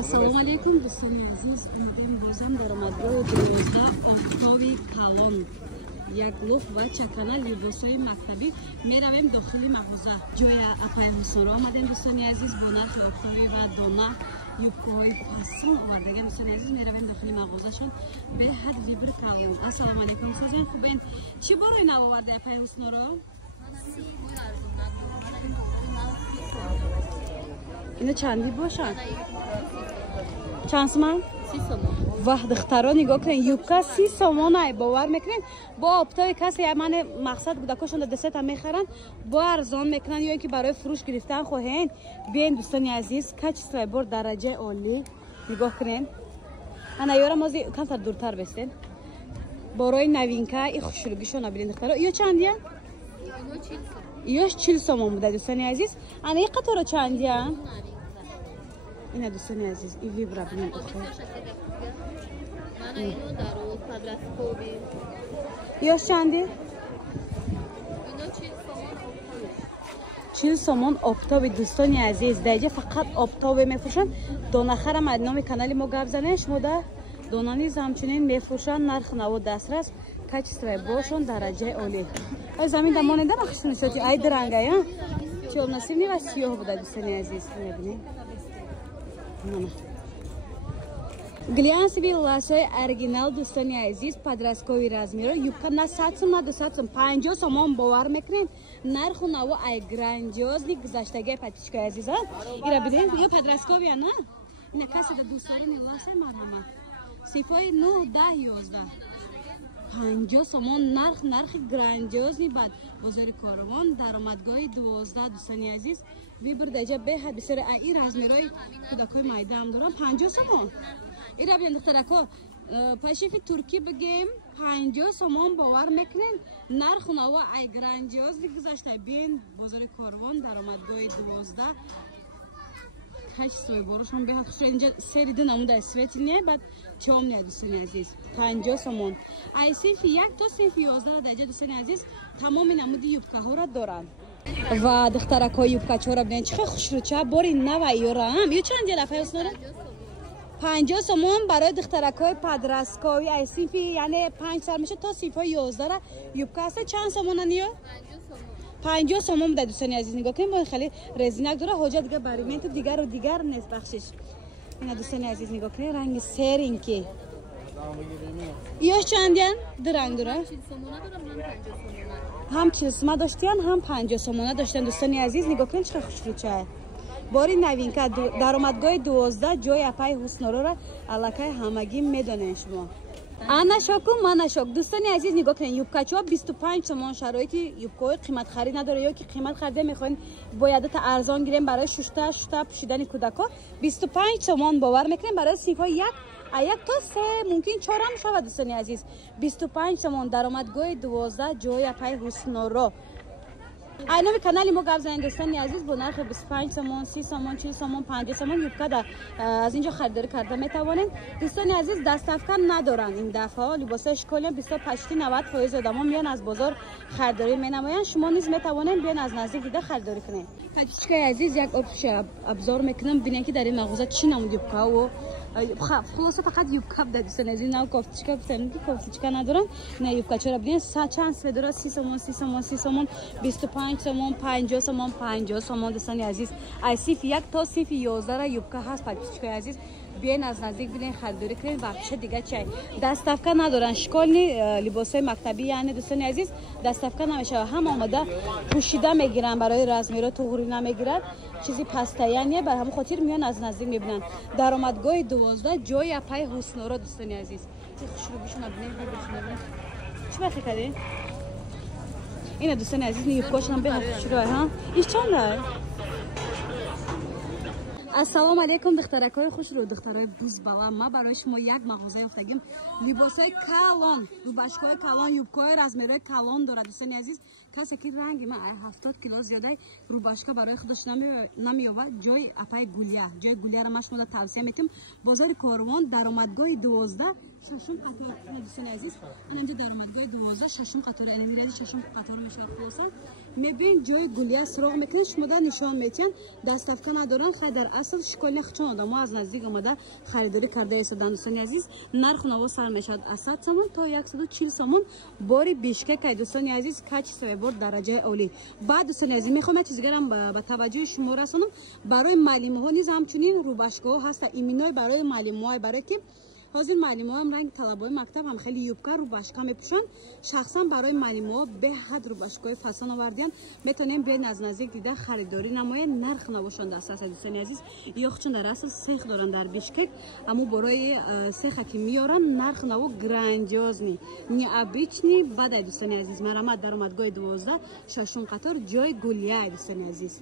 Ассалому алейкум дӯстони азиз, умедем бозам даромадгоҳи 12 офтоби калон як луф ва чакана либосҳои мактабӣ меравем дохили мағоза ҷоя апаи ҳуснуро омадем дӯстони азиз бо нархи офтоби ва дона юбкаҳои фасон овардагем дӯстони азиз меравем дохили мағозашон беҳад вибр калон. Ассалому алейкум созен хубен чӣ борои нав оварда апаи ҳуснуро? Ино чанди бошад? Чанд сомон? 30 сомон. Ваҳ духтаро нигоҳ кунед, юбка 30 сомон ай, бовар мекунед. Бо оптои касе ман мақсад кӯдакошон десета мехаранд, бо арзон мекунанд ё ки барои фурӯш гирифтан хоҳед. Биен дӯстони азиз, качество бор дараҷаи олӣ. Нигоҳ кунед. Ана ёра мози камтар дуртар бестед. Борои новинка и хушрӯгишон бинед духтаро. Ё чандия? Ё 40 сомон буда дӯстони азиз. Ана и қатора чандия? Ина дӯстони азиз, и вибра бинед духтаро. Ёш чанди? 40 сомон офтоби дӯстони азиз. Даҷа фақат офтобе мефурӯшанд. Донахарам аз номи канали мо гап занед, шумо да донаниз ҳамчунин мефурӯшанд, нархи наво дастрас, качествои бошон дараҷаи олӣ. Ай замин да монеда махшуни шоти ай дранга я? Чор насибни ва сиёҳ буда дӯстони азиз. Мебинед? Глянсови ласои оригинал дӯстони азиз, подросткови размеро юбка на 100 сом, на 200 сом, 50 сомон бовар мекунем. Нарху наво ай грандиозни гузаштаги патичкаи азиз. Ира бидем ё подростковия на? Ина касе да дӯстдорани ласои марҳамат. Сифои 9, 10, 11. 50 сомон нархи грандиозни бад бозори Коровон даромадгоҳи 12 дӯстони азиз. Вибр даҷа беҳад бисёр ай размерои кӯдакои майда ам дорам 50 сомон. Ира биен духтарако пашифи туркӣ бигем 50 сомон бовар мекунен. Нарху наво ай грандиозни гузашта биен бозори Коровон даромадгоҳи 12. Качествои борошон беҳад хушро инҷа сери ду намуда светлине бад чомния дӯстони азиз 50 сомон. Ай синфи 1 то синфи 11 даҷа дӯстони азиз тамоми намуди юбкаҳоро доранд. Ва духтарако юбкачора бинед чихе хушрӯча бори нава ёрам. Ё чанд ё дафаи ҳуснуро? 50 сомон барои духтаракои подросткови ай синфи яъне 5 сар меша то синфи 11 юбка аста чанд сомонан ё? 50 сомон буда дӯстони азиз нигоҳ кунед, мо хеле резинак дора, ҳоҷат дига барименту дигару дигар нест бахшиш. Ина дӯстони азиз нигоҳ кунед, ранги серинки. Ёш чандян? Ду ранг дора? 40 сомона дорам, ҳам 40 сомона доштиян, ҳам 50 сомона доштиян дӯстони азиз нигоҳ кунед чиқар хушрӯчае. Бори новинка даромадгоҳи 12 ҷои апаи ҳуснурора аллакай ҳамагӣ медонед шумо. Ана шоку мана шок дӯстони азиз нигоҳ кунед юбкачо 25 сомон шароити юбкаҳои қиматхарид надора ё ки қимат харида мехоҳед бо ядата арзон гирем барои шушта пӯшидани кӯдако 25 сомон бовар мекунем барои синфҳои 1 то 3 мумкин 4 ам шавад дӯстони азиз 25 сомон даромадгоҳи 12 ҷои апаи ҳусноро. Ай номи канали мо гап занед дӯстони азиз бо нархи 25 сомон, 30 сомон, 40 сомон, 50 сомон юбка аз инҷо харидорӣ карда метавонед. Дӯстони азиз доставка надоранд ин дафъа либосои школия бисёр почти 90% одамон меян аз бозор харидорӣ менамоянд. Шумо низ метавонед биен аз наздик дида харидорӣ кунед. Подписчикои азиз як обзор мекунам бинед ки дар ин мағоза чӣ намуди юбкаҳо хулоса фақат юбка буда дӯстони азиз нав кофтичка гуфтем ки кофтичка надорам. На юбкачора бинед чанд сфе дора 30 сомон, 30 сомон, 30 сомон, 25 сомон, 50 сомон, 50 сомон дӯстони азиз. Ай синфи 1 то синфи 11 юбка ҳаст подписчикои азиз. Биен аз наздик бинед харидорӣ кунед ва пиша дига чай. Доставка надоранд школни либосои мактабӣ яъне дӯстони азиз доставка намешавад. Ҳам омада пӯшида мегиранд барои размеро туғри намегирад. Чизи пастаян не бар ҳамон хотир меён аз наздик мебинанд. Даромадгоҳи 12 ҷои апаи ҳуснуро дӯстони азиз. Хушрӯбишона бинед бибишона бинед. Чӣ бахи кардед? Ина дӯстони азиз юбкашонам беҳад хушрӯ ҳа. Иш чандаа? Ассалому алейкум духтаракои хушрӯ, духтарои бузбала. Ма барои шумо як мағоза ёфтагим. Либосои калон, рубашкаҳои калон, юбкаҳои размерои калон дорад дӯстони азиз. کسی که رنگ ما 70 کیلو زیاده روباشکا برای خودش نمی‌یابد جای اپای گلیه جای گلیه را مشمول توصیه میتیم بازار کاروان درآمدگاه 12 ششم قطار دوستان عزیز اینجا درآمدگاه 12 ششم قطار میرید ششم قطار میشه خلاصا میبین جای گلیه سراغ میکنید شما در نشان میتین دستافکا ندارن خیر در اصل شکل خچون ما از نزدیک اومده خریداری کرده ایستادن دوستان عزیز نرخ نو سر میشد از 100 سوم تا 140 سوم باری بیشکک دوستان عزیز کچ سویبر درجه اولی بعد دوستان عزیز میخوام چیز دیگه به توجه شما رسونم برای معلم ها نیز همچنین روباشکا هست ایمینای برای معلم های برای که حاضر معلم ها هم رنگ طلبای مکتب هم خیلی یوبکر روباشکا میپوشن شخصا برای معلم ها به حد روباشکای فسان آوردین میتونیم بیاین از نزدیک دیده خریداری نماین نرخ نوشان دست است دوستان عزیز یخچون در اصل سیخ دارن در بیشکک اما برای سیخ که میارن نرخ نو گرانجوز نی ابیچ نی بعد دوستان عزیز مرامت درآمدگاه 12 ششم قطار جای گلیه دوستان عزیز